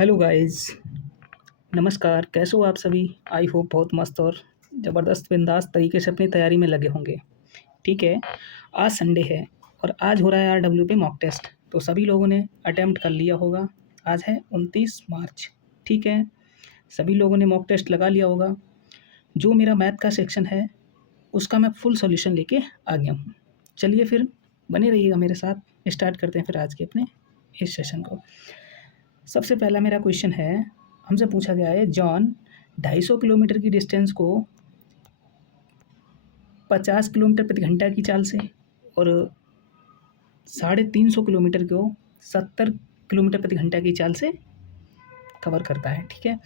Hello guys. नमस्कार, कैसे हो आप सभी? आई होप बहुत मस्त और ज़बरदस्त बिंदास तरीके से अपनी तैयारी में लगे होंगे। ठीक है, आज संडे है और आज हो रहा है आरडब्ल्यू पे मॉक टेस्ट। तो सभी लोगों ने अटेम्प्ट कर लिया होगा। आज है 29 मार्च। ठीक है, सभी लोगों ने मॉक टेस्ट लगा लिया होगा। जो मेरा मैथ का सेक्शन है उसका मैं फुल सॉल्यूशन लेके आ गया हूँ। चलिए फिर बने रहिएगा मेरे साथ। स्टार्ट करते हैं फिर आज के अपने इस सेशन को। सबसे पहला मेरा क्वेश्चन है, हमसे पूछा गया है जॉन 250 किलोमीटर की डिस्टेंस को 50 किलोमीटर प्रति घंटा की चाल से और 350 किलोमीटर को 70 किलोमीटर प्रति घंटा की चाल से कवर करता है। ठीक है,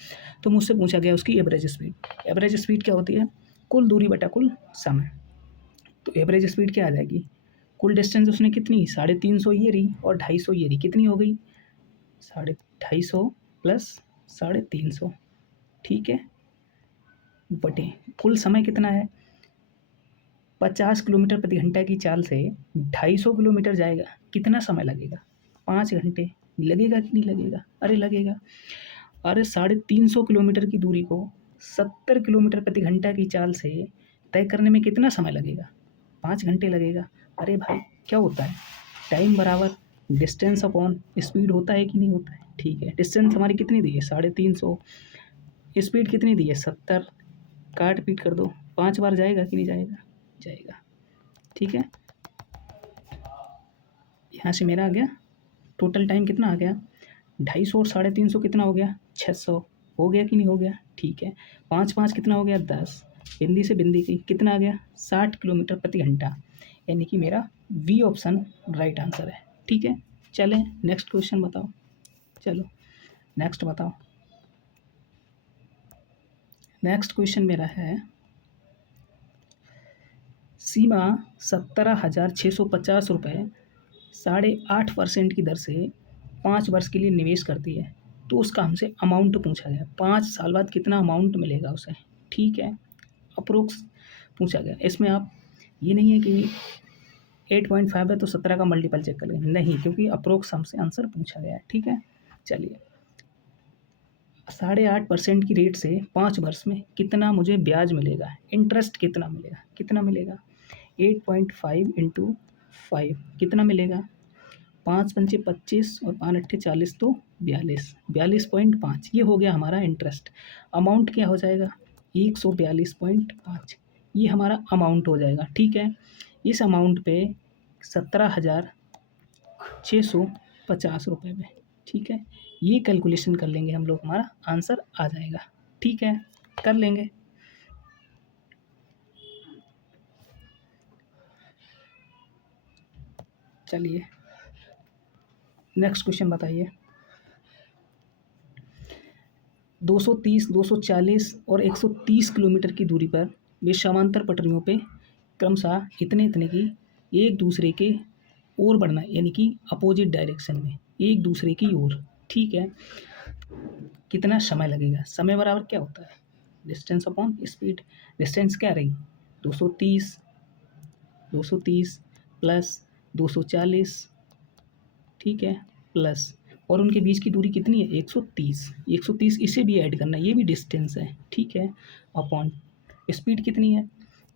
तो मुझसे पूछा गया उसकी एवरेज स्पीड। एवरेज स्पीड क्या होती है? कुल दूरी बटा कुल समय। तो एवरेज स्पीड क्या आ जाएगी? कुल डिस्टेंस उसने कितनी 350 ये रही और 250 ये रही, कितनी हो गई? 250 प्लस 350। ठीक है, बटे कुल समय कितना है? 50 किलोमीटर प्रति घंटा की चाल से 250 किलोमीटर जाएगा, कितना समय लगेगा? 5 घंटे। लगेगा कि नहीं लगेगा? अरे लगेगा। अरे 350 किलोमीटर की दूरी को 70 किलोमीटर प्रति घंटा की चाल से तय करने में कितना समय लगेगा? 5 घंटे लगेगा। अरे भाई, क्या होता है? टाइम बराबर डिस्टेंस अपॉन स्पीड होता है कि नहीं होता है? ठीक है, डिस्टेंस हमारी कितनी दी है? 350। स्पीड कितनी दी है? 70। काट पीट कर दो, 5 बार जाएगा कि नहीं जाएगा? जाएगा। ठीक है, यहाँ से मेरा आ गया टोटल टाइम कितना आ गया? 250 और 350 कितना हो गया? 600। हो गया कि नहीं हो गया? ठीक है, 5 5 कितना हो गया? 10। बिंदी से बिंदी की कितना आ गया? 60 किलोमीटर प्रति घंटा। यानी कि मेरा बी ऑप्शन राइट आंसर है। ठीक है, चलें नेक्स्ट क्वेश्चन बताओ। चलो नेक्स्ट बताओ। नेक्स्ट क्वेश्चन मेरा है, सीमा 17,650 रुपये 8.5% की दर से 5 वर्ष के लिए निवेश करती है। तो उसका हमसे अमाउंट पूछा गया, 5 साल बाद कितना अमाउंट मिलेगा उसे। ठीक है, अप्रोक्स पूछा गया। इसमें आप ये नहीं है कि 8.5 है तो 17 का मल्टीपल चेक कर लेंगे, नहीं, क्योंकि अप्रोक्स हमसे आंसर पूछा गया है। ठीक है, चलिए 8.5% की रेट से 5 वर्ष में कितना मुझे ब्याज मिलेगा, इंटरेस्ट कितना मिलेगा? कितना मिलेगा? 8.5 इंटू 5 कितना मिलेगा? 5 पंचे 25 और 5 अट्ठे 40, तो 42 ये हो गया हमारा इंटरेस्ट। अमाउंट क्या हो जाएगा? 142.5 ये हमारा अमाउंट हो जाएगा। ठीक है, इस अमाउंट पे 17,650 रुपये में। ठीक है, ये कैलकुलेशन कर लेंगे हम लोग, हमारा आंसर आ जाएगा। ठीक है, कर लेंगे। चलिए नेक्स्ट क्वेश्चन बताइए। 230, 240 और 130 किलोमीटर की दूरी पर वे समांतर पटरियों पे क्रमशः इतने इतने की एक दूसरे के ओर बढ़ना, यानी कि अपोजिट डायरेक्शन में एक दूसरे की ओर। ठीक है, कितना समय लगेगा? समय बराबर क्या होता है? Distance upon speed. डिस्टेंस क्या रही? 230, 230 प्लस 240। ठीक है, प्लस और उनके बीच की दूरी कितनी है? 130। 130 इसे भी ऐड करना, ये भी डिस्टेंस है। ठीक है, अपॉन स्पीड कितनी है?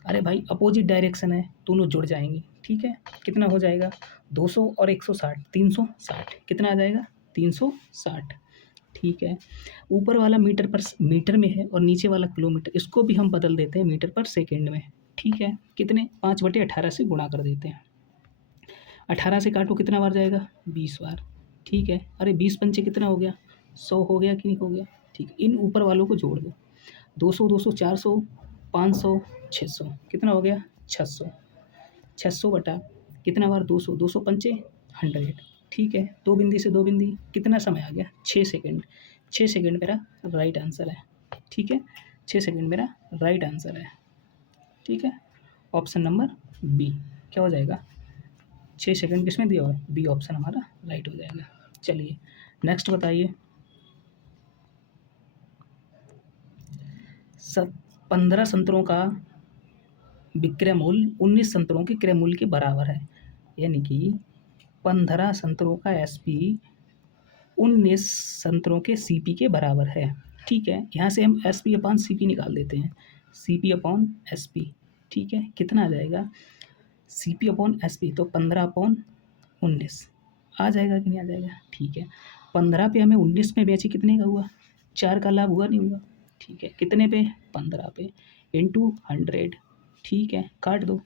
अरे भाई अपोजिट डायरेक्शन है, दोनों जुड़ जाएंगे। ठीक है, कितना हो जाएगा? 200 और 160 360। कितना आ जाएगा? 360। ठीक है, ऊपर वाला मीटर में है और नीचे वाला किलोमीटर, इसको भी हम बदल देते हैं मीटर पर सेकेंड में। ठीक है, कितने? 5/18 से गुणा कर देते हैं। 18 से काटो, कितना बार जाएगा? 20 बार। ठीक है, अरे 20 पंचे कितना हो गया? 100 हो गया कि नहीं हो गया? ठीक, इन ऊपर वालों को जोड़ दो। 200 200 400 500 600 कितना हो गया? 600। 600 बटा कितना बार? 200। 200 पंचे 100। ठीक है, दो बिंदी से दो बिंदी, कितना समय आ गया? 6 सेकेंड। 6 सेकेंड मेरा राइट आंसर है। ठीक है, 6 सेकेंड मेरा राइट आंसर है। ठीक है, ऑप्शन नंबर बी क्या हो जाएगा? 6 सेकेंड किसमें दिया हुआ है? बी ऑप्शन हमारा राइट हो जाएगा। चलिए नेक्स्ट बताइए। 15 संतरों का विक्रय मूल्य 19 संतरों के क्रय मूल्य के बराबर है। यानी कि 15 संतरों का एसपी 19 संतरों के CP के बराबर है। ठीक है, यहाँ से हम SP अपॉन CP निकाल देते हैं, CP अपॉन SP। ठीक है, कितना आ जाएगा CP अपॉन SP, तो 15 अपॉन 19 आ जाएगा कि नहीं आ जाएगा। ठीक है, 15 पे हमें 19 में बेचे कितने का हुआ, 4 का लाभ हुआ नहीं हुआ। ठीक है, कितने पे, 15 पे इंटू 100। ठीक है, काट दो,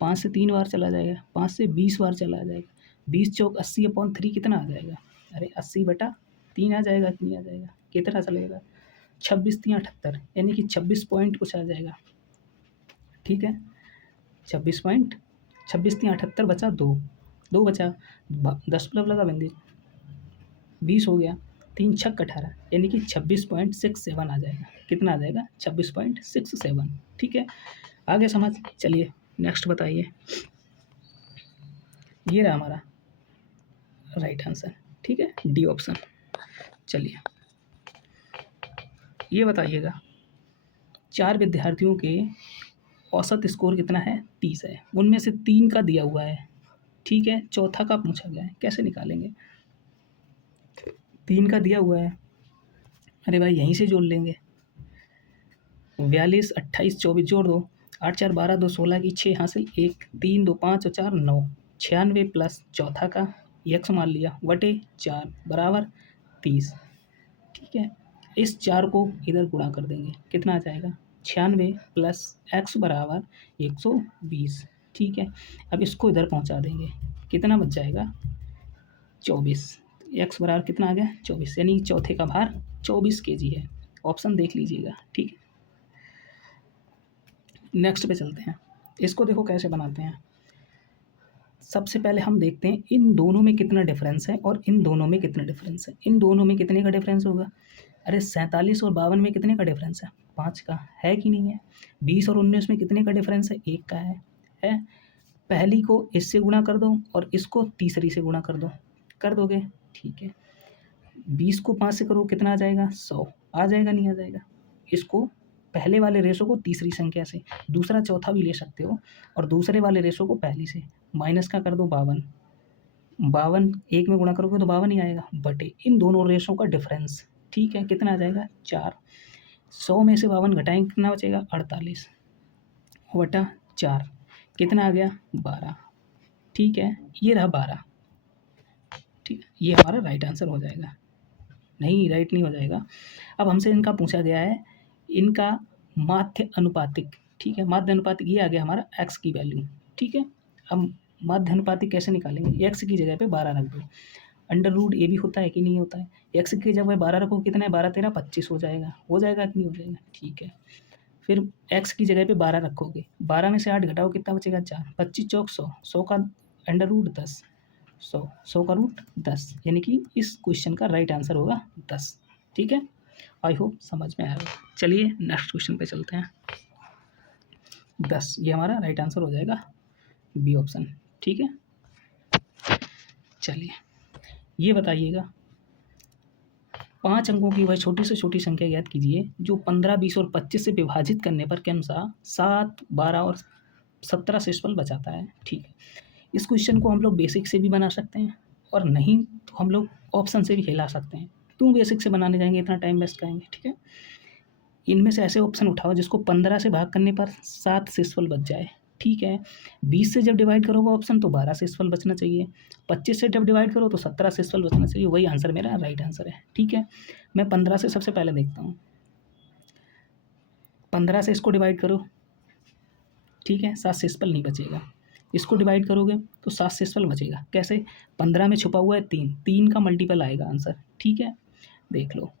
5 से 3 बार चला जाएगा, 5 से 20 बार चला जाएगा, 20 चौक 80 अपॉन 3 कितना आ जाएगा, अरे 80/3 आ जाएगा कि नहीं आ जाएगा, कितना चलेगा 26×3 = 78, यानी कि 26 पॉइंट कुछ आ जाएगा। ठीक है, 26.78 बचा, 2 बचा, 10 प्लस लगा बंदी, 20 हो गया, 3 छक 18, यानी कि 26.67 आ जाएगा। कितना आ जाएगा, 26.67। ठीक है, आगे समझ। चलिए नेक्स्ट बताइए। ये रहा हमारा राइट आंसर। ठीक है, डी ऑप्शन। चलिए ये बताइएगा, 4 विद्यार्थियों के औसत स्कोर कितना है, 30 है, उनमें से 3 का दिया हुआ है। ठीक है, चौथा का पूछा गया है, कैसे निकालेंगे। 3 का दिया हुआ है, अरे भाई यहीं से जोड़ लेंगे, 42 28 24 जोड़ दो, 8 4 12 2 16 की 6 हासिल, 1 3 2 5 और 4 9, 96 प्लस चौथा का x मान लिया बटे 4 बराबर 30। ठीक है, इस 4 को इधर गुणा कर देंगे, कितना आ जाएगा 96 प्लस x बराबर 120। ठीक है, अब इसको इधर पहुंचा देंगे, कितना बच जाएगा 24, x बराबर कितना आ गया 24, यानी चौथे का भार 24 kg है। ऑप्शन देख लीजिएगा। ठीक है, नेक्स्ट पे चलते हैं। इसको देखो कैसे बनाते हैं। सबसे पहले हम देखते हैं इन दोनों में कितना डिफरेंस है और इन दोनों में कितना डिफरेंस है। इन दोनों में कितने का डिफरेंस होगा, अरे 47 और 52 में कितने का डिफरेंस है, 5 का है कि नहीं है। 20 और 19 में कितने का डिफरेंस है, 1 का है। पहली को इससे गुणा कर दो और इसको तीसरी से गुणा कर दो, कर दोगे। ठीक है, 20 को 5 से करो, कितना आ जाएगा 100 आ जाएगा, नहीं आ जाएगा। इसको पहले वाले रेशो को तीसरी संख्या से, दूसरा चौथा भी ले सकते हो, और दूसरे वाले रेशो को पहली से, माइनस का कर दो 52, 52 1 में गुणा करोगे तो 52 ही आएगा, बटे इन दोनों रेशो का डिफरेंस। ठीक है, कितना आ जाएगा 4, 100 में से 52 घटाएंगे कितना बचेगा 48 बटा 4, कितना आ गया 12। ठीक है, ये रहा 12। ठीक है, ये हमारा राइट आंसर हो जाएगा। नहीं, राइट नहीं हो जाएगा। अब हमसे इनका पूछा गया है इनका माध्य अनुपातिक। ठीक है, माध्य अनुपातिक ये आ गया हमारा x की वैल्यू। ठीक है, अब माध्य अनुपातिक कैसे निकालेंगे, x की जगह पे 12 रख दो, अंडर रूट ए भी होता है कि नहीं होता है, x की जगह 12 रखो, कितना है 12 13 25 हो जाएगा कि नहीं हो जाएगा। ठीक है, फिर x की जगह पे 12 रखोगे, 12 में से 8 घटाओ कितना बचेगा 4, 25 चौक 100, 100 का अंडर रूट 10, 100 का रूट 10, यानी कि इस क्वेश्चन का राइट आंसर होगा 10। ठीक है, आई होप समझ में आएगा। चलिए नेक्स्ट क्वेश्चन पे चलते हैं। 10 ये हमारा राइट आंसर हो जाएगा, बी ऑप्शन। ठीक है, चलिए ये बताइएगा, 5 अंकों की वह छोटी से छोटी संख्या याद कीजिए जो 15 20 और 25 से विभाजित करने पर क्रमशः 7 12 और 17 शेषफल बचाता है। ठीक है, इस क्वेश्चन को हम लोग बेसिक से भी बना सकते हैं और नहीं तो हम लोग ऑप्शन से भी हिला सकते हैं। क्यों बेसिक से बनाने जाएंगे, इतना टाइम वेस्ट करेंगे। ठीक है, इनमें से ऐसे ऑप्शन उठाओ जिसको 15 से भाग करने पर 7 शेषफल बच जाए। ठीक है, 20 से जब डिवाइड करोगे ऑप्शन तो 12 शेषफल बचना चाहिए, 25 से जब डिवाइड करो तो 17 शेषफल बचना चाहिए, वही आंसर मेरा राइट आंसर है। ठीक है, मैं 15 से सबसे पहले देखता हूँ, 15 से इसको डिवाइड करो। ठीक है, 7 शेषफल नहीं बचेगा, इसको डिवाइड करोगे तो 7 शेषफल बचेगा। कैसे, 15 में छुपा हुआ है 3, 3 का मल्टीपल आएगा आंसर। ठीक है, देख लो,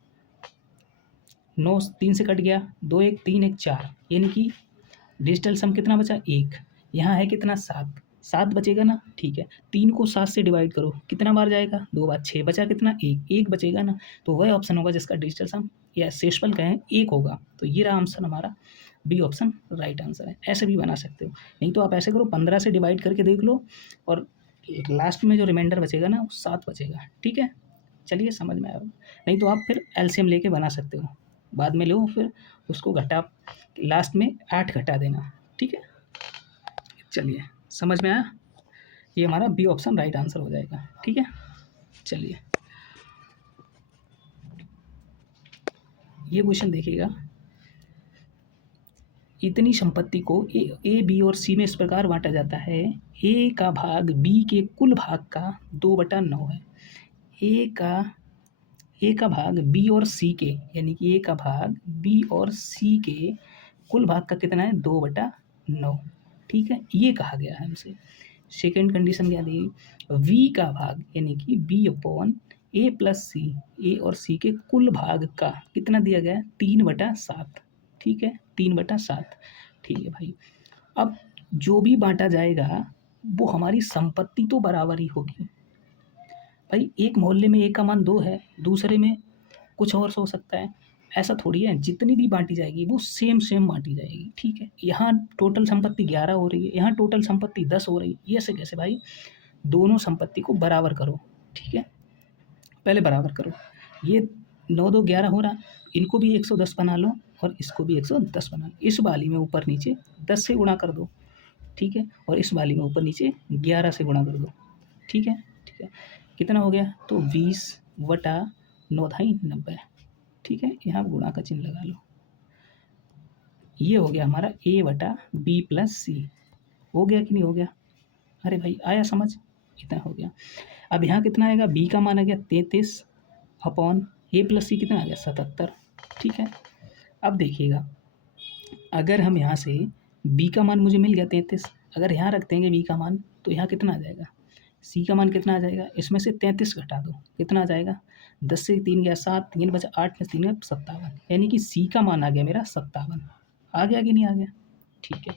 9 3 से कट गया, 2 1 3 1 4, यानी कि डिजिटल सम कितना बचा 1, यहाँ है कितना 7, 7 बचेगा ना। ठीक है, 3 को 7 से डिवाइड करो, कितना बार जाएगा 2 बार, 6 बचा कितना 1, 1 बचेगा ना। तो वह ऑप्शन होगा जिसका डिजिटल सम या शेषफल कहें 1 होगा। तो ये रहा आंसर हमारा, बी ऑप्शन राइट आंसर है। ऐसे भी बना सकते हो, नहीं तो आप ऐसे करो 15 से डिवाइड करके देख लो और लास्ट में जो रिमाइंडर बचेगा ना वो 7 बचेगा। ठीक है, चलिए समझ में आया। नहीं तो आप फिर एलसीएम लेके बना सकते हो, बाद में लो फिर उसको घटा, लास्ट में 8 घटा देना। ठीक है, चलिए समझ में आया, ये हमारा बी ऑप्शन राइट आंसर हो जाएगा। ठीक है, चलिए ये क्वेश्चन देखिएगा, इतनी संपत्ति को ए बी और सी में इस प्रकार बांटा जाता है, ए का भाग बी के कुल भाग का 2/9 है। ए का भाग बी और सी के, यानी कि ए का भाग बी और सी के कुल भाग का कितना है, 2/9। ठीक है, ये कहा गया है हमसे। सेकेंड कंडीशन क्या दी, वी का भाग यानी कि बी अपॉन ए प्लस सी, ए और सी के कुल भाग का कितना दिया गया है, 3/7। ठीक है, 3/7। ठीक है भाई, अब जो भी बांटा जाएगा वो हमारी संपत्ति तो बराबर ही होगी। भाई एक मोहल्ले में ए का मान 2 है, दूसरे में कुछ और हो सकता है, ऐसा थोड़ी है। जितनी भी बांटी जाएगी वो सेम बांटी जाएगी। ठीक है, यहाँ टोटल संपत्ति 11 हो रही है, यहाँ टोटल संपत्ति 10 हो रही है, ये ऐसे कैसे भाई? दोनों संपत्ति को बराबर करो। ठीक है, पहले बराबर करो, ये 9 2 11 हो रहा, इनको भी 110 बना लो और इसको भी 110 बना लो। इस वाली में ऊपर नीचे 10 से गुणा कर दो। ठीक है, और इस वाली में ऊपर नीचे 11 से गुणा कर दो। ठीक है, ठीक है, कितना हो गया? तो 20/9 90। ठीक है, यहाँ गुणा का चिन्ह लगा लो। ये हो गया हमारा A/B प्लस सी। हो गया कि नहीं हो गया? अरे भाई आया समझ? इतना हो गया। अब यहाँ कितना आएगा? बी का मान आ गया 33 अपॉन ए प्लस सी कितना आ गया? 77। ठीक है, अब देखिएगा, अगर हम यहाँ से बी का मान मुझे मिल गया 33, अगर यहाँ रख देंगे बी का मान तो यहाँ कितना आ जाएगा? सी का मान कितना आ जाएगा? इसमें से 33 घटा दो, कितना आ जाएगा? 10 से 3 गया 7, 3 बचा 8 में 3 गया 57, यानी कि सी का मान आ गया मेरा 57। आ गया कि नहीं आ गया? ठीक है,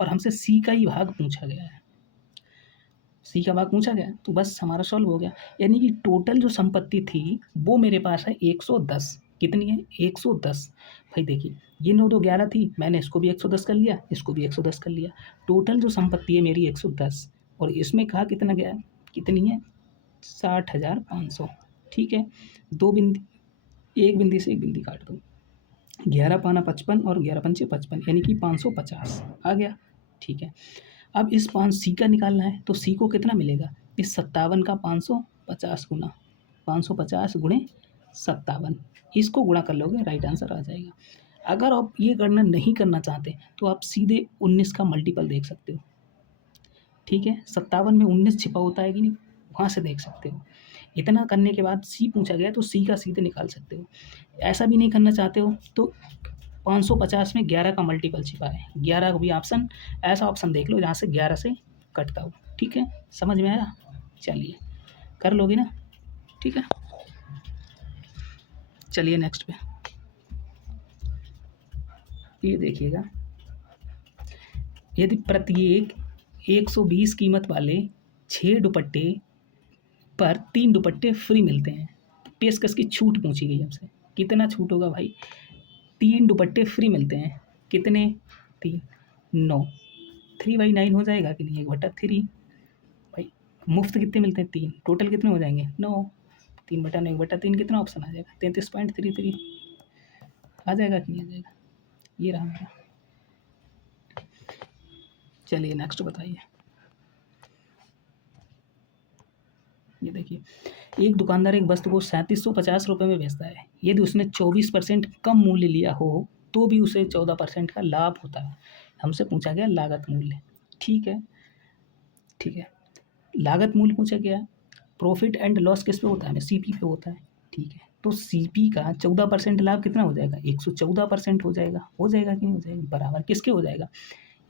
और हमसे सी का ही भाग पूछा गया है, सी का भाग पूछा गया तो बस हमारा सॉल्व हो गया। यानी कि टोटल जो संपत्ति थी वो मेरे पास है 110। कितनी है? 110। भाई देखिए, ये 9 2 11 थी, मैंने इसको भी 110 कर लिया, इसको भी 110 कर लिया। टोटल जो संपत्ति है मेरी 110, और इसमें कहा कितना गया है? कितनी है? 60,500। ठीक है, दो बिंदी, एक बिंदी से एक बिंदी काट दो, 11 पाना 55 और 11 पंचे 55, यानी कि 550 आ गया। ठीक है, अब इस 5 सी का निकालना है, तो सी को कितना मिलेगा? इस 57 का 550 गुना 550 गुणे 57, इसको गुणा कर लोगे, राइट आंसर आ जाएगा। अगर आप ये गणना नहीं करना चाहते तो आप सीधे 19 का मल्टीपल देख सकते हो। ठीक है, 57 में 19 छिपा होता है कि नहीं, वहाँ से देख सकते हो। इतना करने के बाद सी पूछा गया तो सी का सीधे निकाल सकते हो। ऐसा भी नहीं करना चाहते हो तो 550 में 11 का मल्टीपल छिपा है, 11 का भी ऑप्शन, ऐसा ऑप्शन देख लो जहाँ से 11 से कटता हो। ठीक है, समझ में आया? चलिए कर लोगे ना? ठीक है, चलिए नेक्स्ट पे ये देखिएगा, यदि प्रत्येक 120 कीमत वाले 6 दुपट्टे पर 3 दुपट्टे फ्री मिलते हैं, पेशकश की छूट पूछी गई हमसे। कितना छूट होगा भाई? 3 दुपट्टे फ्री मिलते हैं, कितने? 3 9, 3/9 हो जाएगा कि नहीं? 1/3। भाई मुफ्त कितने मिलते हैं? 3, टोटल कितने हो जाएंगे? 9, 3/9 1/3 कितना ऑप्शन आ जाएगा? 33.33 आ जाएगा कि नहीं आ जाएगा? ये रहा मेरा। चलिए नेक्स्ट बताइए। ये देखिए, एक दुकानदार एक वस्तु को 3750 रुपये में बेचता है। यदि उसने 24% कम मूल्य लिया हो तो भी उसे 14% का लाभ होता है। हमसे पूछा गया लागत मूल्य। ठीक है, ठीक है, लागत मूल्य पूछा गया, प्रॉफिट एंड लॉस किस पे होता है? सीपी पे होता है। ठीक है, तो सीपी का 14% लाभ कितना हो जाएगा? 114% हो जाएगा। हो जाएगा कि नहीं हो जाएगा? बराबर किसके हो जाएगा?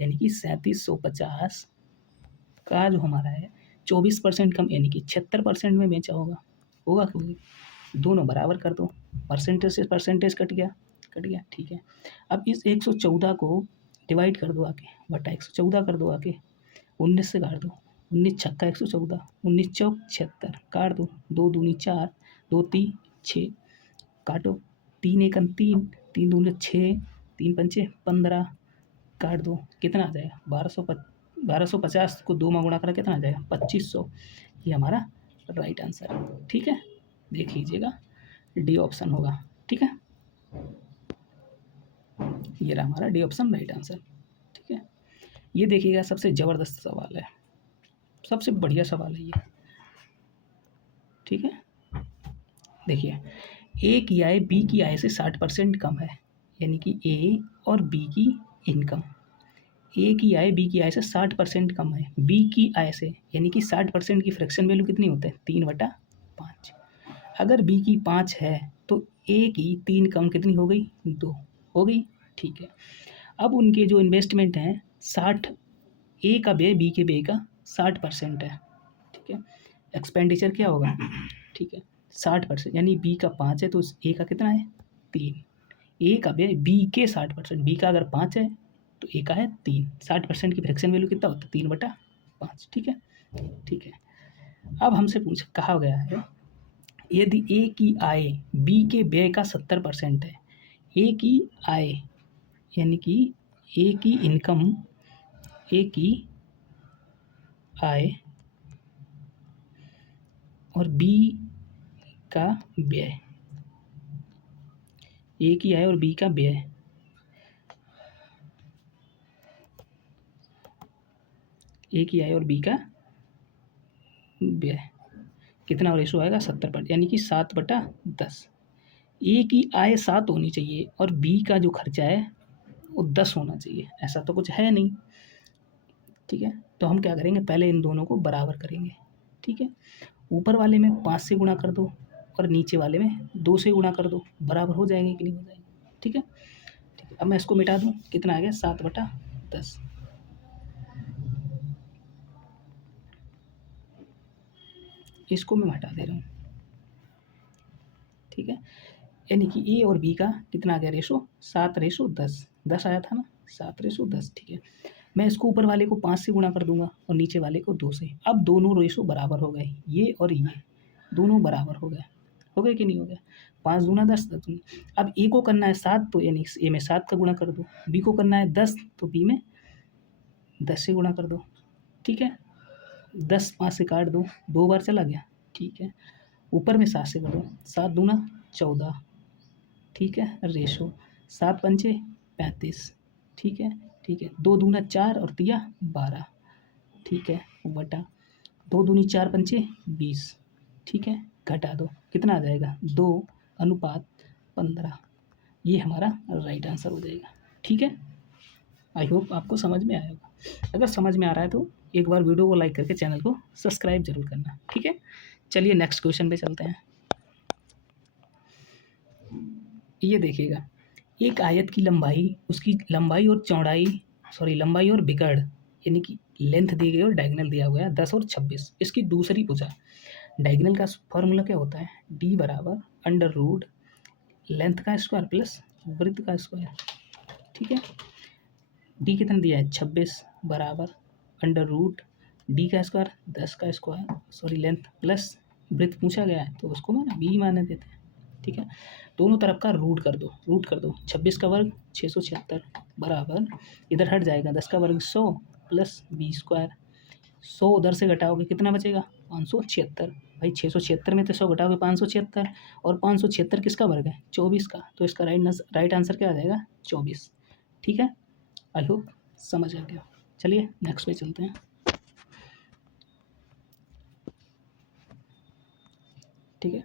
यानी कि 3750 का जो हमारा है 24% कम, यानी कि 76% में बेचा होगा। होगा कि? दोनों बराबर कर दो, परसेंटेज से परसेंटेज कट गया, कट गया। ठीक है, अब इस 114 को डिवाइड कर दो आके, बटा 114 कर दो आके, 19 से काट दो, 19 छक्का 114, 19 चौक 76, काट दो, 2 दूनी 4, 2 3 6, काटो, 3 एकम 3, 3 दूनी 6, 3 पंचे 15, काट दो, कितना आ जाएगा? 1250 को 2 में गुणा करा कितना आ जाएगा? 2500। ये हमारा राइट आंसर है। ठीक है, देख लीजिएगा, डी ऑप्शन होगा। ठीक है, ये रहा हमारा डी ऑप्शन राइट आंसर। ठीक है, ये देखिएगा, सबसे ज़बरदस्त सवाल है, सबसे बढ़िया सवाल है ये। ठीक है, देखिए, ए की आय बी की आय से 60% कम है, यानी कि ए और बी की इनकम, ए की आय बी की आय से 60% कम है, बी की आय से, यानी कि 60% की फ्रैक्शन वैल्यू कितनी होती है 3/5। अगर बी की 5 है तो ए की 3 कम कितनी हो गई 2 हो गई। ठीक है, अब उनके जो इन्वेस्टमेंट हैं 60, ए का व्यय बी के व्यय का 60% है। ठीक है, एक्सपेंडिचर क्या होगा, ठीक है 60%, यानी बी का 5 है तो ए का कितना है 3, ए का व्यय बी के 60%, बी का अगर 5 है तो ए का है 3, 60% की फ्रैक्शन वैल्यू कितना होता है 3/5। ठीक है, ठीक है। अब हमसे कहा गया है यदि ए की आय बी के व्यय का 70% है, ए की आय यानी कि ए की इनकम, ए की आय और बी का व्यय, ए की आय और बी का व्यय, ए की आय और बी का व्यय कितना रेशो आएगा 70%, यानी कि 7/10। ए की आय 7 होनी चाहिए और बी का जो खर्चा है वो 10 होना चाहिए, ऐसा तो कुछ है नहीं। ठीक है, तो हम क्या करेंगे पहले इन दोनों को बराबर करेंगे। ठीक है, ऊपर वाले में 5 से गुणा कर दो और नीचे वाले में 2 से गुणा कर दो, बराबर हो जाएंगे कि नहीं हो जाएंगे। ठीक है, ठीक है। अब मैं इसको मिटा दूँ, कितना आ गया 7/10। इसको मैं हटा दे रहा हूँ। ठीक है, यानी कि ए और बी का कितना आ गया रेशो 7/10, 10 आया था ना 7/10। ठीक है, मैं इसको ऊपर वाले को 5 से गुणा कर दूंगा और नीचे वाले को 2 से। अब दोनों रेशो बराबर हो गए, ये और ये दोनों बराबर हो गए कि नहीं हो गए, 5 दूना 10, 10 दूना। अब ए को करना है 7 तो यानी ए में 7 का गुणा कर दो, बी को करना है 10 तो बी में 10 से गुणा कर दो। ठीक है, 10 5 से काट दो, 2 बार चला गया। ठीक है, ऊपर में 7 से कर दो, 7 दूना 14। ठीक है, रेशो 7 पंचे 35। ठीक है, ठीक है, 2 दूना 4 और 3 12। ठीक है, बटा 2 दूनी 4 पंचे 20। ठीक है, घटा दो, कितना आ जाएगा 2:15। ये हमारा राइट आंसर हो जाएगा। ठीक है, आई होप आपको समझ में आया होगा। अगर समझ में आ रहा है तो एक बार वीडियो को लाइक करके चैनल को सब्सक्राइब जरूर करना। ठीक है, चलिए नेक्स्ट क्वेश्चन पे चलते हैं। ये देखिएगा, एक आयत की लंबाई, उसकी लंबाई और चौड़ाई, लंबाई और बिगड़ यानी कि लेंथ दी गई और डायगोनल दिया हुआ है 10 और 26। इसकी दूसरी भुजा, डायगोनल का फॉर्मूला क्या होता है d बराबर अंडर रूट लेंथ का स्क्वायर प्लस वृत्त का स्क्वायर। ठीक है, d कितना दिया है 26 बराबर अंडर रूट d का स्क्वायर 10 का स्क्वायर लेंथ प्लस वृत्त पूछा गया है तो उसको b माने देते हैं। ठीक है, दोनों तरफ का रूट कर दो 26 का वर्ग 676 बराबर, इधर हट जाएगा 10 का वर्ग 100 प्लस b²। 100 उधर से घटाओगे कितना बचेगा 576। भाई 676 में तो 100 घटाओगे 576, और 576 किसका वर्ग है 24 का, तो इसका राइट आंसर क्या आ जाएगा 24। ठीक है, आई होप समझ आ गया। चलिए नेक्स्ट पे चलते हैं। ठीक है,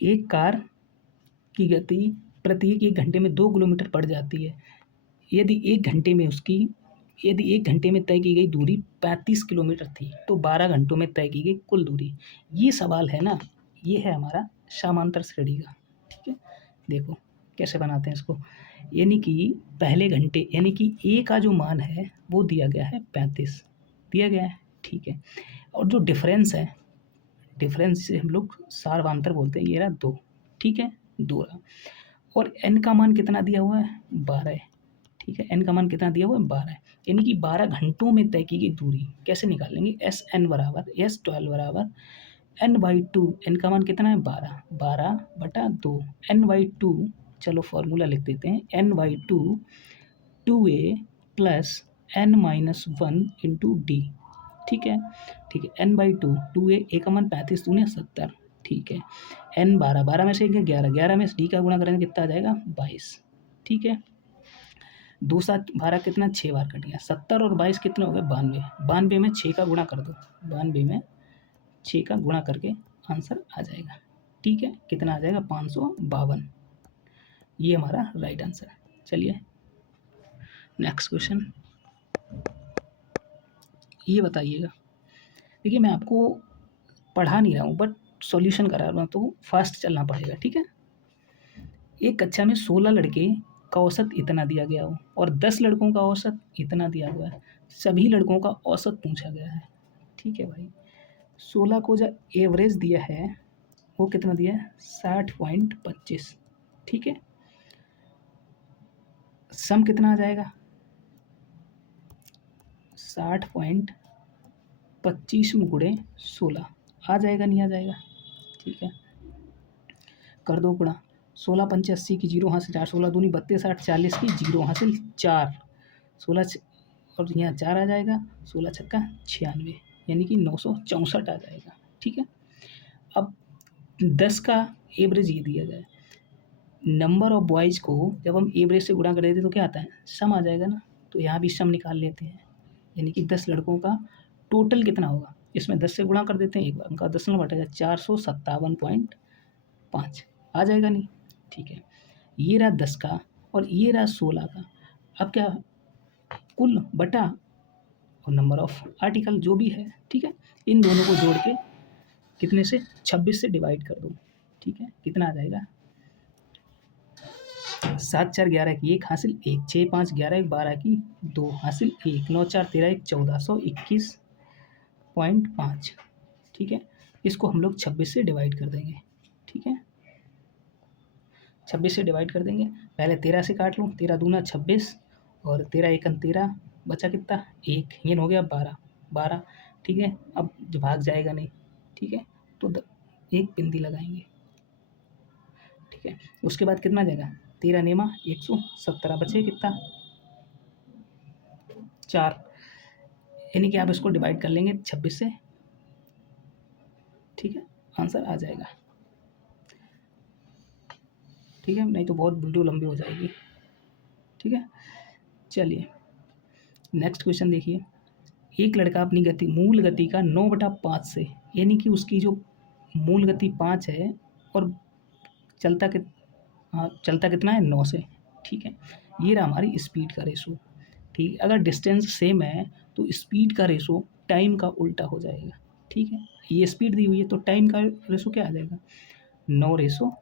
एक कार की गति प्रत्येक 1 घंटे में 2 किलोमीटर पड़ जाती है, यदि 1 घंटे में तय की गई दूरी 35 किलोमीटर थी तो 12 घंटों में तय की गई कुल दूरी। ये सवाल है ना, ये है हमारा समांतर श्रेणी का। ठीक है, देखो कैसे बनाते हैं इसको, यानी कि पहले घंटे यानी कि ए का जो मान है वो दिया गया है 35 दिया गया है। ठीक है, और जो डिफरेंस से हम लोग सार्वधांतर बोलते हैं, ये रहा 2। ठीक है, 2 रहा, और एन का मान कितना दिया हुआ है 12। ठीक है, एन का मान कितना दिया हुआ है 12, यानी कि 12 घंटों में तय की गई दूरी कैसे निकालेंगे, S12 बराबर n/2। एन का मान कितना है 12/2 n/2। चलो फॉर्मूला लिख देते हैं, n/2 2a plus n-1 into D. ठीक है, ठीक है, n/2 2a का मान 35 दूने 70। ठीक है, n 12 में से 11 में से डी का गुणा करेंगे कितना आ जाएगा 22। ठीक है, 2 7 12 कितना 6 बार कट गया, 70 और 22 कितना हो गया 92। 92 में 6 का गुणा कर दो, 92 में 6 का गुणा करके आंसर आ जाएगा। ठीक है, कितना आ जाएगा 552। ये हमारा राइट आंसर है। चलिए नेक्स्ट क्वेश्चन, ये बताइएगा। देखिए मैं आपको पढ़ा नहीं रहा हूँ बट सॉल्यूशन करा रहा हूँ, तो फास्ट चलना पड़ेगा, ठीक है। एक कक्षा में 16 लड़के का औसत इतना दिया गया हो और 10 लड़कों का औसत इतना दिया हुआ है, सभी लड़कों का औसत पूछा गया है। ठीक है भाई, 16 को जो एवरेज दिया है वो कितना दिया है 60.25। ठीक है, सम कितना आ जाएगा 60.25 में गुणे 16 आ जाएगा, नहीं आ जाएगा? ठीक है, कर दो गुणा। 16 पंचे 80 की जीरो हासिल 4, 16 दूनी 32, 60 40 की जीरो हासिल 4, 16 और यहाँ 4 आ जाएगा, 16 छक्का 96, यानी कि 964 आ जाएगा। ठीक है, अब 10 का एवरेज ये दिया गया है, नंबर ऑफ बॉयज़ को जब हम एवरेज से गुणा कर देते हैं तो क्या आता है, सम आ जाएगा ना। तो यहाँ भी सम निकाल लेते हैं, यानी कि 10 लड़कों का टोटल कितना होगा, इसमें 10 से गुणा कर देते हैं, एक बार उनका 10 बटा जाए 457.5 आ जाएगा, नहीं? ठीक है, ये रहा 10 का और ये रहा 16 का। अब क्या, कुल बटा और नंबर ऑफ आर्टिकल जो भी है, ठीक है, इन दोनों को जोड़ के कितने से 26 से डिवाइड कर दो। ठीक है, कितना आ जाएगा 7 4 11 की 1 हासिल 1, 6 5 11 12 की 2 हासिल 1, 9 4 13 1 1421.5। ठीक है, इसको हम लोग 26 से डिवाइड कर देंगे। ठीक है, 26 से डिवाइड कर देंगे, पहले 13 से काट लूँ, 13 दूना 26 और 13 एकन 13, बचा कितना 1, ये हो गया 12 12। ठीक है, अब जो भाग जाएगा नहीं, ठीक है, तो एक बिंदी लगाएंगे। ठीक है, उसके बाद कितना जाएगा 13 नेमा 117, बचे कितना 4, यानी कि आप इसको डिवाइड कर लेंगे 26 से। ठीक है, आंसर आ जाएगा। ठीक है, नहीं तो बहुत वीडियो लंबी हो जाएगी। ठीक है, चलिए नेक्स्ट क्वेश्चन देखिए। एक लड़का अपनी गति मूल गति का 9/5 से, यानी कि उसकी जो मूल गति 5 है और चलता चलता कितना है 9 से। ठीक है, ये रहा हमारी स्पीड का रेशो। ठीक है, अगर डिस्टेंस सेम है तो स्पीड का रेशो टाइम का उल्टा हो जाएगा। ठीक है, ये स्पीड दी हुई है तो टाइम का रेशो क्या आ जाएगा 9/5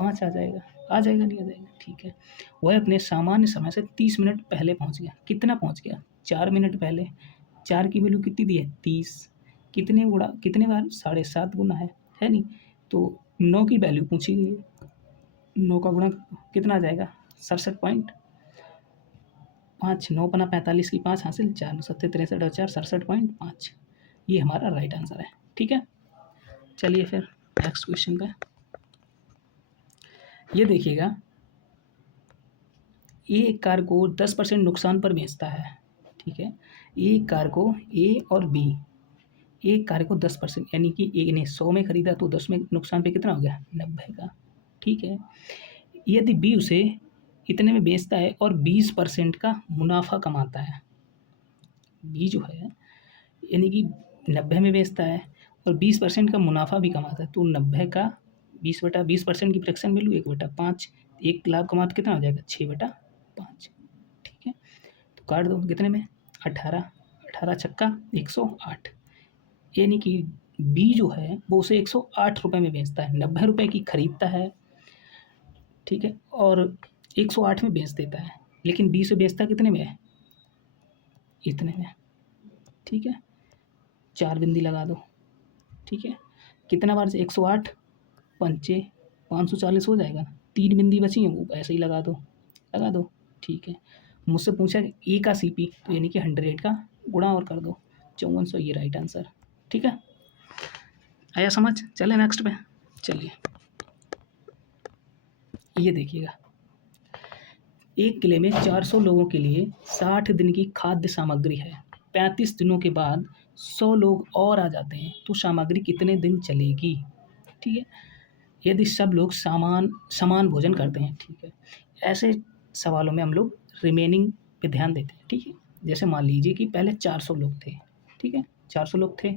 आ जाएगा, आ जाएगा, नहीं आ जाएगा? ठीक है, वह अपने सामान्य समय से 30 मिनट पहले पहुंच गया। कितना पहुंच गया 4 मिनट पहले। 4 की वैल्यू कितनी दी है 30, कितने गुणा कितने बार 7.5 गुना है नहीं? तो 9 की वैल्यू पूछी गई है, 9 का गुणा कितना आ जाएगा 67.5, 9 पना 45 की 5 हासिल 4, 9 7 63 और 4 67.5, ये हमारा राइट आंसर है। ठीक है, चलिए फिर नेक्स्ट क्वेश्चन पे ये देखिएगा। एक कार को 10% नुकसान पर बेचता है। ठीक है, एक कार को ए और बी, एक कार को 10%, यानी कि ए ने 100 में खरीदा तो 10 में नुकसान पे कितना हो गया 90 का। ठीक है, यदि बी उसे इतने में बेचता है और 20% का मुनाफा कमाता है, बी जो है यानी कि 90 में बेचता है और 20% का मुनाफा भी कमाता है, तो 90 का 20/20% की फ्रैक्शन वैल्यू 1/5, एक लाभ कमाता कितना हो जाएगा 6/5। ठीक है, तो काट दो कितने में 18, 18 छक्का 108, यानी कि बी जो है वो उसे 108 रुपये में बेचता है, 90 रुपये की खरीदता है। ठीक है, और 108 में बेच देता है, लेकिन बी से बेचता कितने में है इतने में। ठीक है, 4 बिंदी लगा दो। ठीक है, कितना बार से 108 पंचे 540 हो जाएगा, 3 बिंदी बची हैं वो ऐसे ही लगा दो, लगा दो। ठीक है, मुझसे पूछा ए का सीपी, तो यानी कि 100 का गुणा और कर दो 5400, ये राइट आंसर। ठीक है, आया समझ? चले नेक्स्ट पे। चलिए ये देखिएगा, एक किले में 400 लोगों के लिए 60 दिन की खाद्य सामग्री है। 35 दिनों के बाद 100 लोग और आ जाते हैं तो सामग्री कितने दिन चलेगी? ठीक है, यदि सब लोग समान भोजन करते हैं। ठीक है, ऐसे सवालों में हम लोग रिमेनिंग पे ध्यान देते हैं। ठीक है, जैसे मान लीजिए कि पहले 400 लोग थे। ठीक है, 400 लोग थे।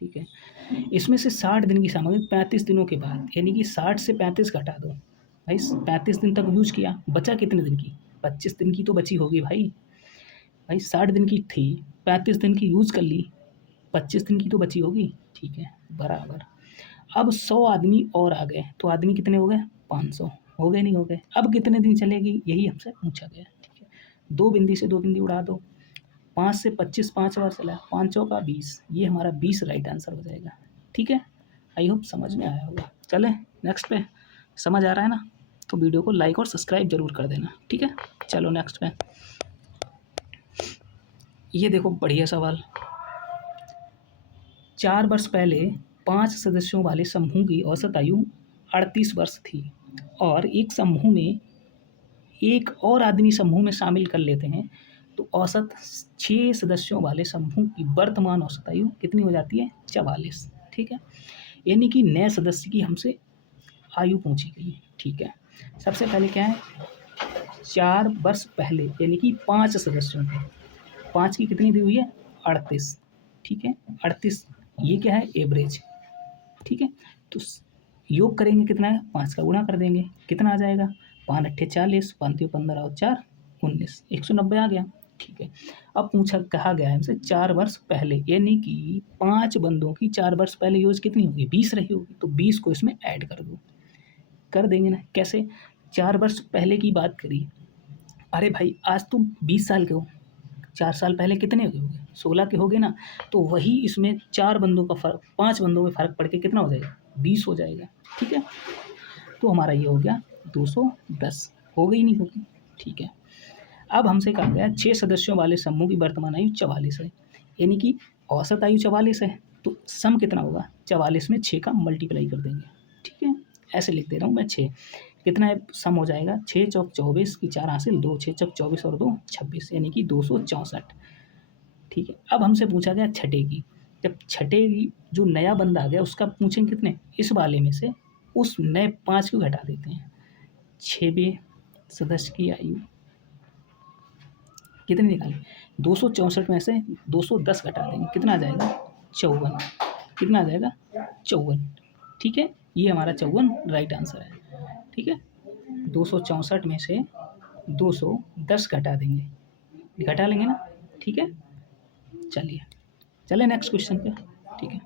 ठीक है। इसमें से 60 दिन की सामग्री 35 दिनों के बाद, यानी कि 60 से 35 घटा दो भाई। 35 दिन तक यूज किया, बचा कितने दिन की? 25 दिन की तो बची होगी भाई। भाई 60 दिन की थी, 35 दिन की यूज कर ली, 25 दिन की तो बची होगी। ठीक है, बराबर। अब 100 आदमी और आ गए, तो आदमी कितने हो गए? 500 हो गए, नहीं हो गए? अब कितने दिन चलेगी, यही हमसे पूछा गया। ठीक है, 2 बिंदी से 2 बिंदी उड़ा दो, 5 से 25 5 बार चला, 5 चौका 20, ये हमारा 20 राइट आंसर हो जाएगा। ठीक है, आई होप समझ में आया होगा। चले नेक्स्ट पे। समझ आ रहा है ना? तो वीडियो को लाइक और सब्सक्राइब जरूर कर देना। ठीक है, चलो नेक्स्ट पे। ये देखो बढ़िया सवाल। 4 वर्ष पहले 5 सदस्यों वाले समूह की औसत आयु 38 वर्ष थी, और एक समूह में एक और आदमी समूह में शामिल कर लेते हैं, तो औसत 6 सदस्यों वाले समूह की वर्तमान औसत आयु कितनी हो जाती है? 44। ठीक है, यानी कि नए सदस्य की हमसे आयु पूछी गई है। ठीक है, सबसे पहले क्या है? 4 वर्ष पहले, यानी कि 5 सदस्यों की, 5 की कितनी दी हुई है? 38। ठीक है, 38, ये क्या है? एवरेज। ठीक है, तो योग करेंगे कितना है? 5 का गुणा कर देंगे, कितना आ जाएगा? 5 अट्ठे 40, 5 15 और 4 19, 190 आ गया। ठीक है, अब पूछा, कहा गया है हमसे 4 वर्ष पहले, यानी कि 5 बंदों की 4 वर्ष पहले यूज कितनी होगी? 20 रही होगी, तो 20 को इसमें ऐड कर दो। कर देंगे ना? कैसे? 4 वर्ष पहले की बात करी, अरे भाई आज तुम 20 साल के हो, 4 साल पहले कितने हो गए? 16 के हो गए ना, तो वही इसमें 4 बंदों का फ़र्क, 5 बंदों में फ़र्क पड़ के कितना हो जाएगा? 20 हो जाएगा। ठीक है, तो हमारा ये हो गया 210। हो गई, नहीं होगी? ठीक है, अब हमसे कहा गया 6 सदस्यों वाले समूह की वर्तमान आयु 44 है, यानी कि औसत आयु 44 है, तो सम कितना होगा? 44 में 6 का मल्टीप्लाई कर देंगे। ठीक है, ऐसे लिख दे रहा हूँ मैं 6, कितना है सम हो जाएगा? 6 चौक 24 की 4 हासिल 2, 6 चौक 24 और 2 26, यानी कि 264। ठीक है, अब हमसे पूछा गया छठे की। जब छठे की जो नया बंदा आ गया उसका पूछेंगे कितने? इस वाले में से उस नए 5 को घटा देते हैं। 6वें सदस्य की आयु कितनी निकालें? 264 में से 210 घटा देंगे, कितना आ जाएगा? 54। कितना आ जाएगा? 54। ठीक है, ये हमारा 54 राइट आंसर है। ठीक है, 264 में से 210 घटा देंगे, घटा लेंगे ना? ठीक है, चलिए चले नेक्स्ट क्वेश्चन पे। ठीक है,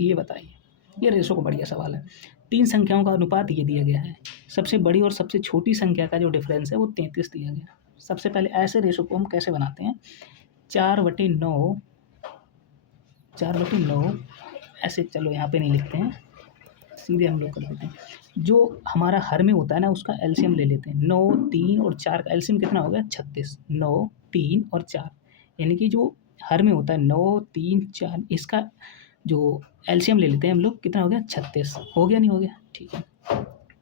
ये बताइए, ये रेशो का बढ़िया सवाल है। 3 संख्याओं का अनुपात ये दिया गया है, सबसे बड़ी और सबसे छोटी संख्या का जो डिफरेंस है वो 33 दिया गया। सबसे पहले ऐसे रेशो को हम कैसे बनाते हैं? 4/9, 4/9 ऐसे, चलो यहाँ पे नहीं लिखते हैं, सीधे हम लोग कर देते हैं। जो हमारा हर में होता है ना, उसका एलसीएम ले लेते हैं। 9, 3 और 4 का एलसीएम कितना हो गया? 36। 9, 3 और 4, यानी कि जो हर में होता है 9, 3, 4, इसका जो एलसीएम ले लेते हैं हम लोग, कितना हो गया? 36। हो गया, नहीं हो गया? ठीक है,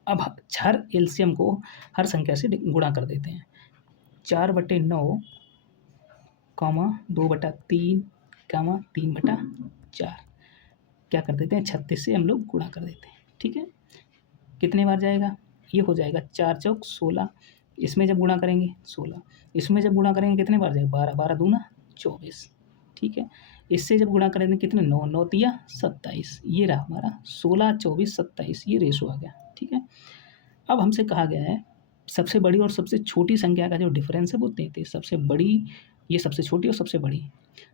अब हर एलसीएम को हर संख्या से गुणा कर देते हैं। 4/9 कॉमा 2/3 कॉमा 3/4, क्या कर देते हैं? 36 से हम लोग गुणा कर देते हैं। ठीक है, कितने बार जाएगा? ये हो जाएगा 4 चौक 16, इसमें जब गुणा करेंगे 16, इसमें जब गुणा करेंगे कितने बार जाएगा? 12, 12 दूना 24। ठीक है, इससे जब गुणा करेंगे कितने? 9, 9 तिया 27, ये रहा हमारा 16, 24, 27, ये रेशो आ गया। ठीक है, अब हमसे कहा गया है सबसे बड़ी और सबसे छोटी संख्या का जो डिफरेंस है वो 33। सबसे बड़ी, ये सबसे छोटी और सबसे बड़ी।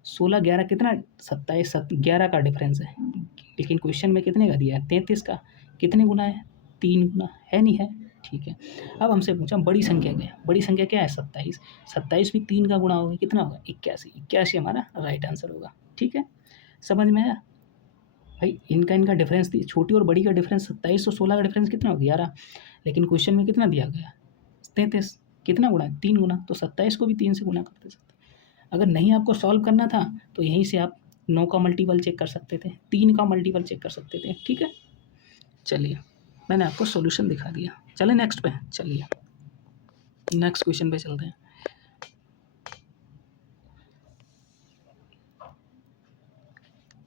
16, 11 कितना? 27, 11 का डिफरेंस है, लेकिन क्वेश्चन में कितने का दिया है? 33 का। कितने गुना है? 3 गुना है, नहीं है? ठीक है, अब हमसे पूछा बड़ी संख्या क्या है? बड़ी संख्या क्या है? 27। 27 भी 3 का गुणा होगा, कितना होगा? 81। 81 हमारा राइट आंसर होगा। ठीक है, समझ में आया भाई? इनका डिफरेंस, छोटी और बड़ी का डिफरेंस 27 और 16 का डिफरेंस कितना हो गया? 11, लेकिन क्वेश्चन में कितना दिया गया? 33। कितना गुणा है? 3 गुना, तो 27 को भी 3 से गुना करते सकते। अगर नहीं आपको सॉल्व करना था तो यहीं से आप 9 का मल्टीपल चेक कर सकते थे, 3 का मल्टीपल चेक कर सकते थे। ठीक है, चलिए मैंने आपको सॉल्यूशन दिखा दिया। चलें नेक्स्ट पे, चलिए नेक्स्ट क्वेश्चन पे चलते हैं।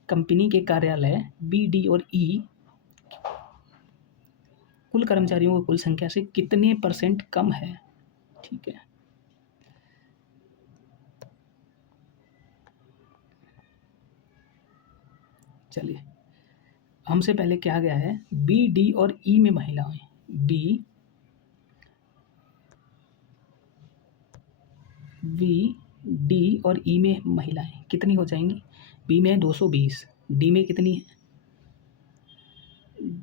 कंपनी के कार्यालय बी, डी और ई कुल कर्मचारियों की कुल संख्या से कितने % कम है? ठीक है, चलिए, हमसे पहले क्या गया है, बी, डी और ई में महिलाएं। बी, डी और ई में महिलाएं कितनी हो जाएंगी? बी में है 220, डी में कितनी है?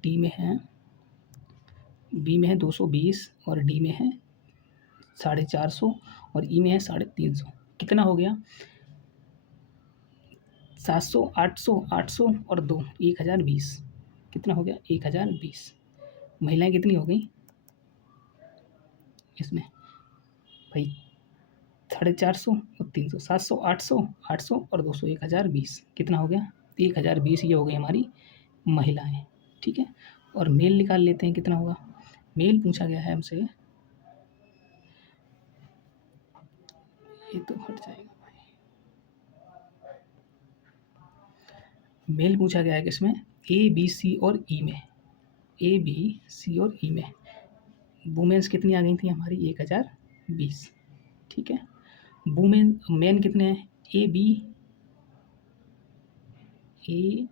डी में है, बी में है 220 और डी में है 450 और ई में है 350। कितना हो गया? 700, 800, 800 और 2, 1020। कितना हो गया? 1020। महिलाएं कितनी हो गई इसमें भाई? 450 और 300, 700, 800, 800 और 200, 1020। कितना हो गया? 1020। ये हो गई हमारी महिलाएं। ठीक है, और मेल निकाल लेते हैं कितना होगा। मेल पूछा गया है हमसे, ये तो हट जाएगा भाई। मेल पूछा गया है किसमें? ए, बी, सी और ई में। ए, बी, सी और ई में वुमेन्स कितनी आ गई थी हमारी? 1020। ठीक है, वुमेन मैन कितने हैं? ए, बी, ए,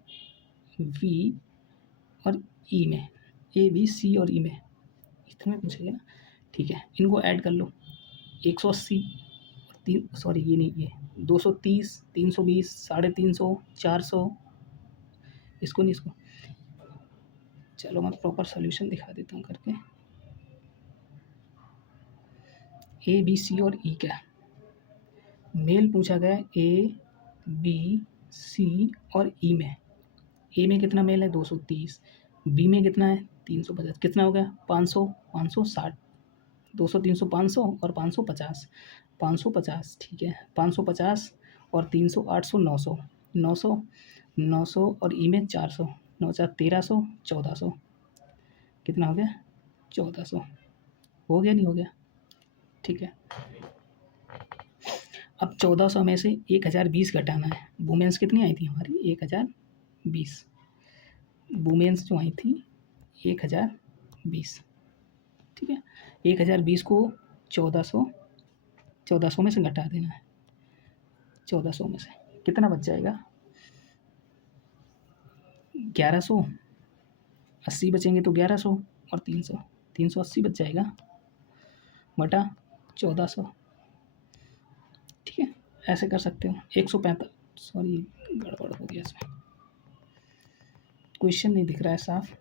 बी और ई में, ए, बी, सी और ई में इतने पूछेगा ना। ठीक है, इनको ऐड कर लो। 180, सॉरी ये नहीं, ये 230, 320, 350, 400। इसको नहीं, इसको चलो मैं प्रॉपर सॉल्यूशन दिखा देता हूँ करके। ए, बी, सी और ई क्या मेल पूछा गया? ए, बी, सी और ई में। ए में कितना मेल है? 230। बी में कितना है? 350। कितना हो गया? 500, 560, 200, 300, 500 और 550, 550। ठीक है, 550 और 300, 800, 900, 900, 900 और ई में 400, 9 4 1300, 1400। कितना हो गया? 1400। हो गया नहीं हो गया? ठीक है, अब 1400 में से 1020 घटाना है। वुमेन्स कितनी आई थी हमारी? 1020। वुमेन्स जो आई थी 1020। ठीक है, 1020 को 1400 में से घटा देना है। 1400 में से कितना बच जाएगा? 1100। 80 बचेंगे तो 1100 और 300, 380 बच जाएगा बटा 1400। ठीक है, ऐसे कर सकते हो। 145, सॉरी गड़बड़ हो गया इसमें, क्वेश्चन नहीं दिख रहा है साफ।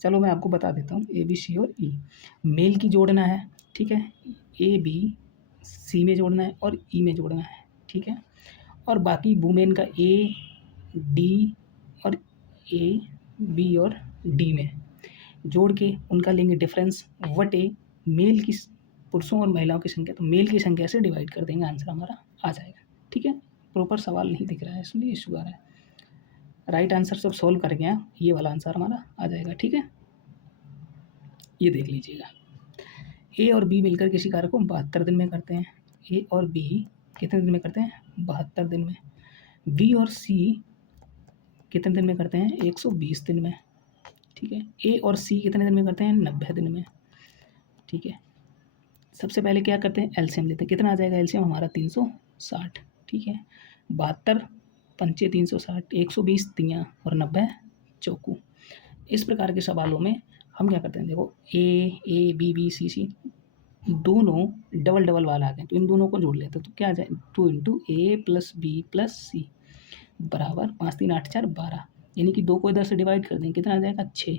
चलो मैं आपको बता देता हूँ। ए, बी, सी और ई मेल की जोड़ना है। ठीक है, ए, बी, सी में जोड़ना है और ई में जोड़ना है। ठीक है, और बाकी वुमेन का ए, डी और ए, बी और डी में जोड़ के उनका लेंगे डिफरेंस वटे मेल की, पुरुषों और महिलाओं की संख्या। तो मेल की संख्या से डिवाइड कर देंगे, आंसर हमारा आ जाएगा। ठीक है, प्रॉपर सवाल नहीं दिख रहा है इसलिए इशू आ रहा है। राइट आंसर सब सॉल्व कर गया, ये वाला आंसर हमारा आ जाएगा। ठीक है, ये देख लीजिएगा। ए और बी मिलकर किसी कार्य को 72 दिन में करते हैं। ए और बी कितने दिन में करते हैं? 72 दिन में। बी और सी कितने दिन में करते हैं? 120 दिन में। ठीक है, ए और सी कितने दिन में करते हैं? 90 दिन में। ठीक है, सबसे पहले क्या करते हैं? एलसीएम लेते हैं। कितना आ जाएगा एलसीएम हमारा? 360। ठीक है, 72 पंचे 360, 120 तियाँ और 90 चौकू। इस प्रकार के सवालों में हम क्या करते हैं? देखो ए, बी, बी, सी दोनों डबल डबल वाला आ गए, तो इन दोनों को जोड़ लेते हैं। तो क्या आ जाए? 2 इंटू ए प्लस बी प्लस सी बराबर 5 3 8 4 12, यानी कि 2 को इधर से डिवाइड कर दें, कितना आ जाएगा? 6।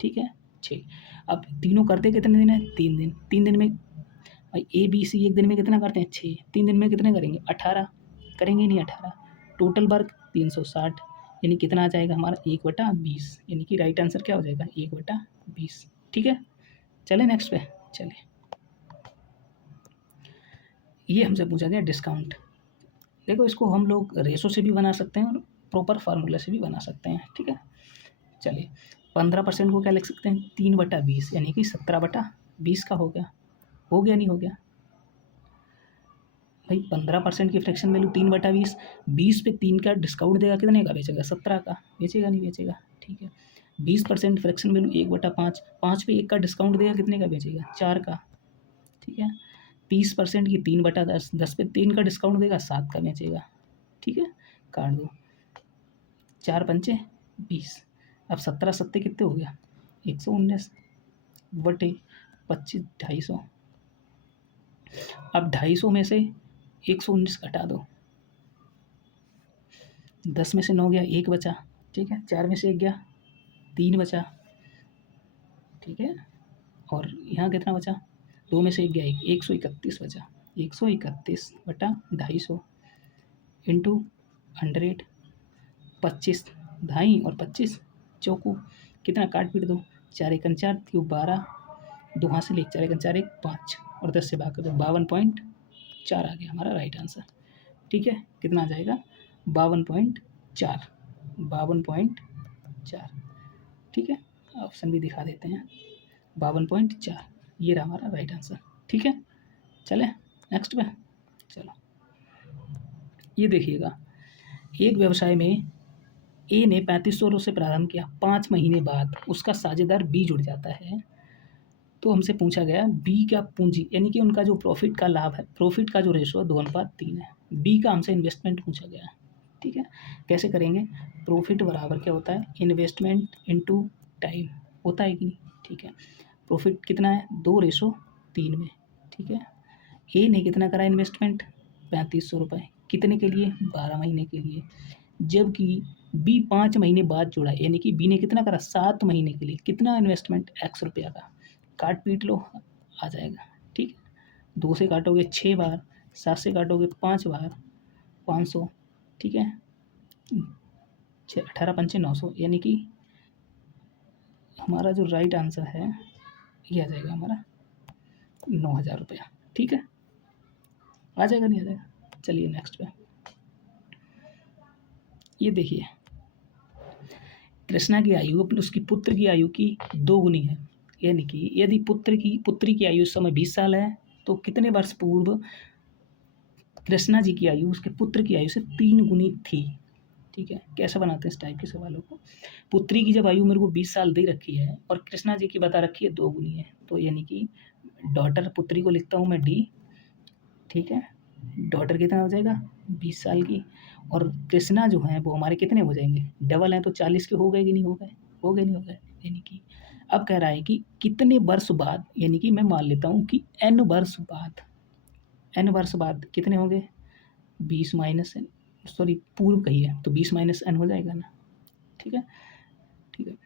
ठीक है, 6। अब तीनों करते कितने दिन है? 3 दिन। 3 दिन में भाई ए, बी, सी एक दिन में कितना करते हैं? 6। 3 दिन में कितने करेंगे? 18 करेंगे, नहीं 18। टोटल वर्क 360, यानी कितना आ जाएगा हमारा? 1/20, यानी कि राइट आंसर क्या हो जाएगा? 1/20। ठीक है, चले नेक्स्ट पे। चलिए, ये हमसे पूछा गया डिस्काउंट। देखो, इसको हम लोग रेशो से भी बना सकते हैं और प्रॉपर फार्मूला से भी बना सकते हैं। ठीक है, चलिए 15% को क्या लिख सकते हैं? 3/20, यानी कि 17/20 का हो गया। हो गया नहीं हो गया भाई? 15% की फ्रैक्शन वैल्यू 3/20, 20 पे 3 का डिस्काउंट देगा, कितने का बेचेगा? 17 का। बेचेगा नहीं बेचेगा? ठीक है, 20% फ्रैक्शन वैल्यू 1/5, 5 पे 1 का डिस्काउंट देगा, कितने का बेचेगा? 4 का। ठीक है, 30% की 3/10, 10 पे 3 का डिस्काउंट देगा, 7 का बेचेगा। ठीक है, काट दो। 4 पंचे 20। अब 17 सत्ते कितने हो गया 119 बटे 25 250। अब 250 में से 119 घटा दो, 10 में से 9 गया 1 बचा, ठीक है, 4 में से 1 गया 3 बचा, ठीक है, और यहाँ कितना बचा 2 में से 1 गया 131 बचा। 131 बटा 250 इंटू 100, 25 ढाई और 25 चौकू कितना काट पीट दो, 4 एकन 4 क्यों 12, 2 हासिल 1 4 एकन 4 1 5 और 10 से भाग कर दो 52.4 आ गया हमारा राइट आंसर। ठीक है, कितना आ जाएगा 52.4, 52.4। ठीक है, ऑप्शन भी दिखा देते हैं 52.4, ये रहा हमारा राइट आंसर। ठीक है, चले नेक्स्ट पे। चलो ये देखिएगा, एक व्यवसाय में ए ने 3500 से प्रारंभ किया, 5 महीने बाद उसका साझेदार बी जुड़ जाता है, तो हमसे पूछा गया बी का पूंजी यानी कि उनका जो प्रॉफिट का लाभ है, प्रॉफिट का जो रेशो 2:3 है। बी का हमसे इन्वेस्टमेंट पूछा गया है। ठीक है, कैसे करेंगे, प्रॉफिट बराबर क्या होता है इन्वेस्टमेंट इनटू टाइम होता है कि नहीं। ठीक है, प्रॉफिट कितना है 2:3 में। ठीक है, ए ने कितना करा इन्वेस्टमेंट 3500 रुपये, कितने के लिए 12 महीने के लिए, जबकि बी 5 महीने बाद जुड़ा यानी कि बी ने कितना करा 7 महीने के लिए, कितना इन्वेस्टमेंट x रुपया का, काट पीट लो आ जाएगा। ठीक है, 2 से काटोगे 6 बार, 7 से काटोगे 5 बार 500। ठीक है, 18 पंचे 900 यानी कि हमारा जो राइट आंसर है ये आ जाएगा हमारा 9000 रुपया। ठीक है, आ जाएगा नहीं आ जाएगा। चलिए नेक्स्ट पे, ये देखिए कृष्णा की आयु अपनी उसकी पुत्र की आयु की 2 गुनी है, यानी कि यदि पुत्री की आयु उस समय 20 साल है तो कितने वर्ष पूर्व कृष्णा जी की आयु उसके पुत्र की आयु से 3 गुनी थी। ठीक है, कैसे बनाते हैं इस टाइप के सवालों को, पुत्री की जब आयु मेरे को 20 साल दे रखी है और कृष्णा जी की बता रखी है 2 गुनी है, तो यानी कि डॉटर पुत्री को लिखता हूँ मैं डी। ठीक है, डॉटर कितना हो जाएगा 20 साल की, और कृष्णा जो है वो हमारे कितने हो जाएंगे डबल हैं तो 40 के हो गए कि नहीं हो गए, हो गए नहीं हो गए, यानी कि अब कह रहा है कि कितने वर्ष बाद, यानी कि मैं मान लेता हूँ कि n वर्ष बाद, n वर्ष बाद कितने होंगे 20 माइनस एन, सॉरी पूर्व कही है तो 20 माइनस एन हो जाएगा ना। ठीक है, ठीक है,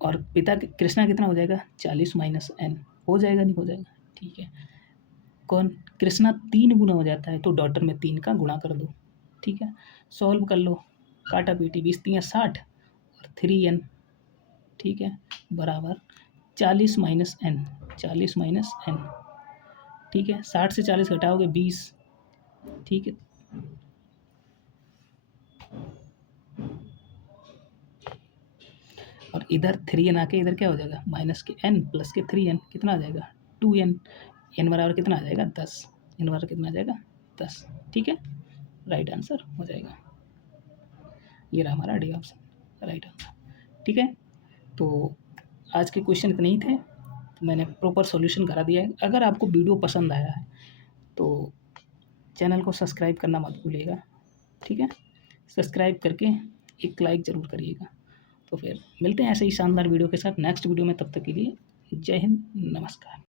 और पिता कृष्णा कितना हो जाएगा 40 माइनस एन, हो जाएगा नहीं हो जाएगा। ठीक है, कौन कृष्णा 3 गुना हो जाता है तो डॉटर में 3 का गुणा कर दो। ठीक है, सॉल्व कर लो, काटा पीटी 20 3 60 और 3n। ठीक है, बराबर 40 माइनस एन, 40 माइनस एन। ठीक है, 60 से 40 घटाओगे 20। ठीक है, और इधर 3n आके इधर क्या हो जाएगा माइनस के n प्लस के 3n, कितना आ जाएगा 2n, n बराबर कितना आ जाएगा 10, n बराबर कितना आ जाएगा 10। ठीक है, राइट आंसर हो जाएगा, ये रहा हमारा डी ऑप्शन राइट आंसर। ठीक है, तो आज के क्वेश्चन इतने ही थे, तो मैंने प्रॉपर सॉल्यूशन करा दिया है। अगर आपको वीडियो पसंद आया है तो चैनल को सब्सक्राइब करना मत भूलिएगा। ठीक है, सब्सक्राइब करके एक लाइक ज़रूर करिएगा। तो फिर मिलते हैं ऐसे ही शानदार वीडियो के साथ नेक्स्ट वीडियो में, तब तक के लिए जय हिंद, नमस्कार।